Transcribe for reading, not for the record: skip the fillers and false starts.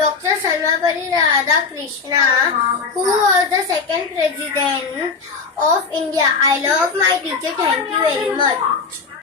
Dr. Sarvepalli Radhakrishna, who was the second president of India. I love my teacher. Thank you very much.